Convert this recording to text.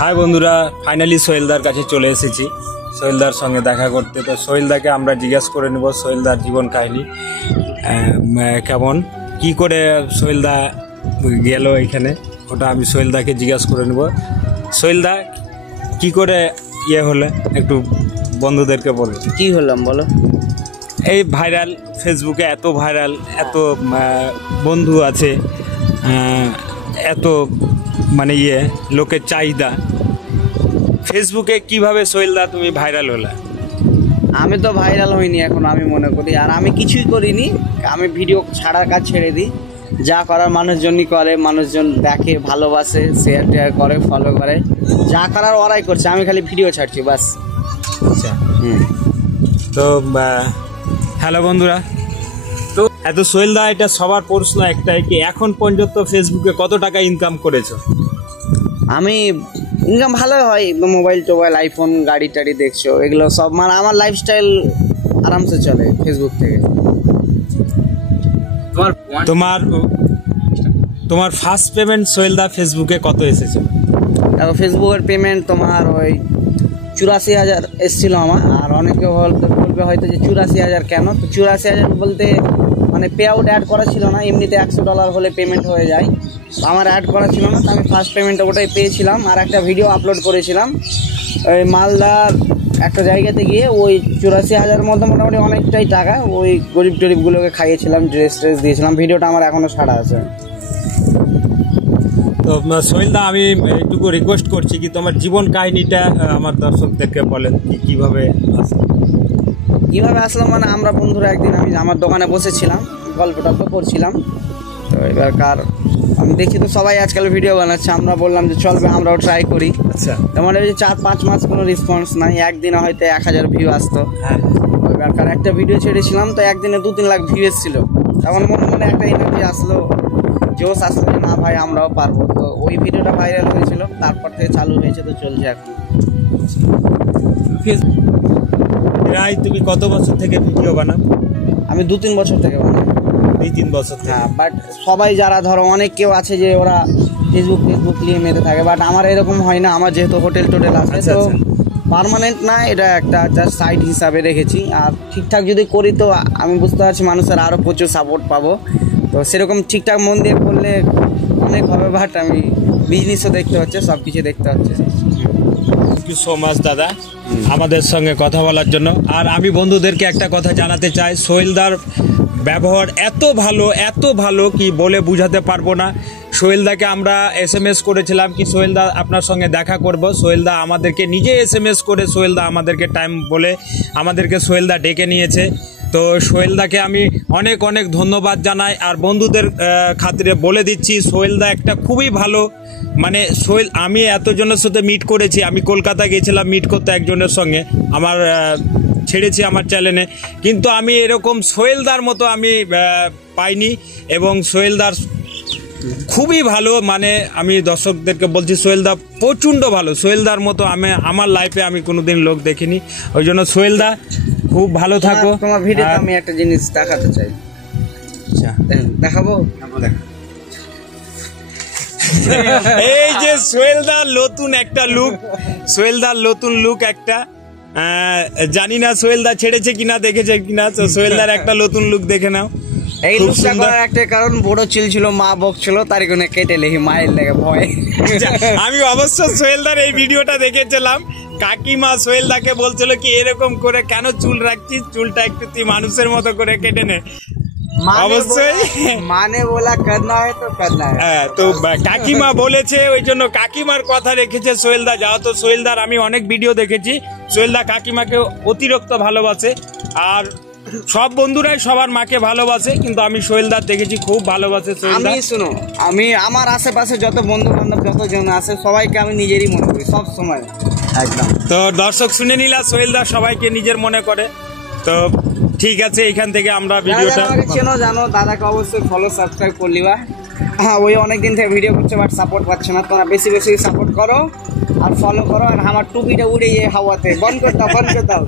High বন্ধুরা, finally সোহেলদার কাছে চলে এসেছি সোহেলদার সঙ্গে দেখা করতে। তো সোহেলদাকে আমরা জিজ্ঞাসা করে নেব সোহেলদার জীবন কাহিনী কেমন, কি করে সোহেলদা গেল এখানে, ওটা আমি সোহেলদাকে জিজ্ঞাসা করে নেব। সোহেলদা কি করে ইয়ে হলে একটু বন্ধুদেরকে বলো। কি হলাম বলো? এই ভাইরাল, ফেসবুকে এত ভাইরাল, এত বন্ধু আছে, এত মানে লোকের চাহিদা, ফেসবুকে কিভাবে সোহেলদা তুমি ভাইরাল হলে? আমি তো ভাইরাল হইনি এখন, আমি মনে করি। আর আমি কিছুই করিনি, আমি ভিডিও ছাড়ার কাজ ছেড়ে দিই। যা করার মানুষজনই করে, মানুষজন দেখে, ভালোবাসে, শেয়ার টেয়ার করে, ফলো করে, যা করার ওরাই করছে, আমি খালি ভিডিও ছাড়ছি বাস। আচ্ছা, তো হ্যালো বন্ধুরা, তো এত সোহেলদা, এটা সবার প্রশ্ন একটাই, কি এখন পর্যন্ত ফেসবুকে কত টাকা ইনকাম করেছো? আমি ইনকাম ভালো হয়, মোবাইল টোবাইল, আইফোন, গাড়ি টাড়ি দেখছো, এগুলো সব মানে আমার লাইফস্টাইল আরামসে চলে ফেসবুক থেকে। তোমার ফার্স্ট পেমেন্ট সোহেলদা ফেসবুকে কত এসেছিল? দেখো, ফেসবুকের পেমেন্ট তোমার ওই 84,000 এসেছিল আমার। আর অনেকে বলবে হয়তো যে 84,000 কেন? তো 84,000 বলতে মানে পে আউট অ্যাড করা ছিল না, এমনিতে $100 হলে পেমেন্ট হয়ে যায়। আমার অ্যাড করা ছিল না, তো আমি ফার্স্ট পেমেন্টটা ওটাই পেয়েছিলাম। আর একটা ভিডিও আপলোড করেছিলাম ওই মালদার একটা জায়গাতে গিয়ে, ওই 84,000 মধ্যে মোটামুটি অনেকটাই টাকা ওই গরিব টরিবগুলোকে খাইয়েছিলাম, ড্রেস দিয়েছিলাম। ভিডিওটা আমার এখনও ছাড়া আছে। তো সোহেলদা, আমি একটু রিকোয়েস্ট করছি কি তোমার জীবন কাহিনীটা আমার দর্শকদেরকে বলেন, কিভাবে আসলাম। মানে আমরা বন্ধুরা একদিন, আমি আমার দোকানে বসেছিলাম, গল্প টল্প করছিলাম। তো এবার আমি দেখি তো সবাই আজকাল ভিডিও বানাচ্ছে, আমরা বললাম যে চলবে আমরাও ট্রাই করি। আচ্ছা, তেমন ওই যে 4-5 মাস কোনো রেসপন্স নাই, একদিনে হয়তো 1000 ভিউ আসতো। এবার একটা ভিডিও ছেড়েছিলাম, তো একদিনে 2-3 লাখ ভিউ এসেছিল। তখন মনে একটা এনার্জি আসলো, জোশ আসলো যে না ভাই আমরাও পারবো। তো ওই ভিডিওটা ভাইরাল হয়েছিল, তারপর থেকে চালু হয়েছে, তো চলছে এখন। রাই, তুমি কত বছর থেকে ভিডিও বানাও? আমি 2-3 বছর থেকে বানাই। 2-3 বছর? হ্যাঁ, বাট সবাই যারা ধরো অনেক কেউ আছে যে ওরা ফেসবুক নিয়ে মেতে থাকে, বাট আমার এরকম হয় না। আমার যেহেতু হোটেল টোটেল আছে, তো পার্মানেন্ট না, এটা একটা জাস্ট সাইড হিসাবে রেখেছি। আর ঠিকঠাক যদি করি তো আমি বুঝতে পারছি মানুষের আরও প্রচুর সাপোর্ট পাবো। তো সেরকম ঠিকঠাক মন দিয়ে করলে অনেক হবে, বাট আমি বিজনেসও দেখতে হচ্ছে, সব কিছু দেখতে হচ্ছে। থ্যাংক ইউ সো মাচ দাদা আমাদের সঙ্গে কথা বলার জন্য। আর আমি বন্ধুদেরকে একটা কথা জানাতে চাই, সোহেলদার ব্যবহার এত ভালো কি বলে বুঝাতে পারবো না। সোহেলদাকে আমরা SMS করেছিলাম কি সোহেলদা আপনার সঙ্গে দেখা করব, সোহেলদা আমাদেরকে নিজে SMS করে সোহেলদা আমাদেরকে টাইম বলে আমাদেরকে সোহেলদা ডেকে নিয়েছে। তো সোহেলদাকে আমি অনেক ধন্যবাদ জানাই। আর বন্ধুদের খাতিরে বলে দিচ্ছি, সোহেলদা একটা খুবই ভালো, মানে আমি এতজনের সাথে মিট করেছি। আমি কলকাতা গেছিলাম মিট করতে একজনের সঙ্গে, আমার ছেড়েছি আমার চ্যানেলে, কিন্তু আমি এরকম সোহেলদার মতো আমি পাইনি। এবং সোহেলদার খুবই ভালো, মানে আমি দর্শকদেরকে বলছি সোহেলদা প্রচণ্ড ভালো। সোহেলদার মতো আমার লাইফে আমি কোনোদিন লোক দেখিনি। ওই জন্য সোহেলদা খুব ভালো থাকো। তোমার ভিডিওতে আমি একটা জিনিস দেখাতে চাই। আচ্ছা, দেখাবো। এই যে সোহেলদার নতুন লুক একটা, জানি না সোহেলদা ছেড়েছে কিনা, দেখেছে কিনা। তো সোহেলদার একটা নতুন লুক দেখে নাও। এই লুকটা করার একটা কারণ, বড় চিল ছিল, মা বকছিল, তার জন্য কেটে লেহি, মায়ের লেগে ভয়। আমি অবশ্য সোহেলদার এই ভিডিওটা দেখেছিলাম, কাকিমা সোহেলদাকে বলছিল কি এরকম করে কেন চুল রাখছিস, চুলটা একটু তুই মানুষের মতো করে কেটে নে। অবশ্যই মানে বলা করনা হয় তো করনা হয়। হ্যাঁ, তো কাকিমা বলেছে, ওই জন্য কাকিমার কথা রেখেছে সোহেলদা। যাও তো সোহেলদার আমি অনেক ভিডিও দেখেছি, সোহেলদা কাকিমাকে অতিরিক্ত ভালোবাসে। আর সব বন্ধুরাই সবার মাকে ভালোবাসে, কিন্তু আমি সোহেলদার দেখেছি খুব ভালোবাসে সোহেলদা। আমি আমার আশেপাশে যত বন্ধু বান্ধব যতজন আছে সবাইকে আমি নিজেরই মনে করি সব সময়, একদম। তো দর্শক শুনে নিলা, সোহেলদা সবাইকে নিজের মনে করে। তো ঠিক আছে, এখান থেকে আমরা ভিডিওটা জানো, দাদাকে অবশ্যই ফলো সাবস্ক্রাইব করলিবা। হ্যাঁ, ওই অনেকদিন থেকে ভিডিও করছে, বাট সাপোর্ট পাচ্ছে না। তোমরা বেশি সাপোর্ট করো আর ফলো করো। আর আমার টুপিটা উড়ে হাওয়াতে বন্ধ করতে দাও।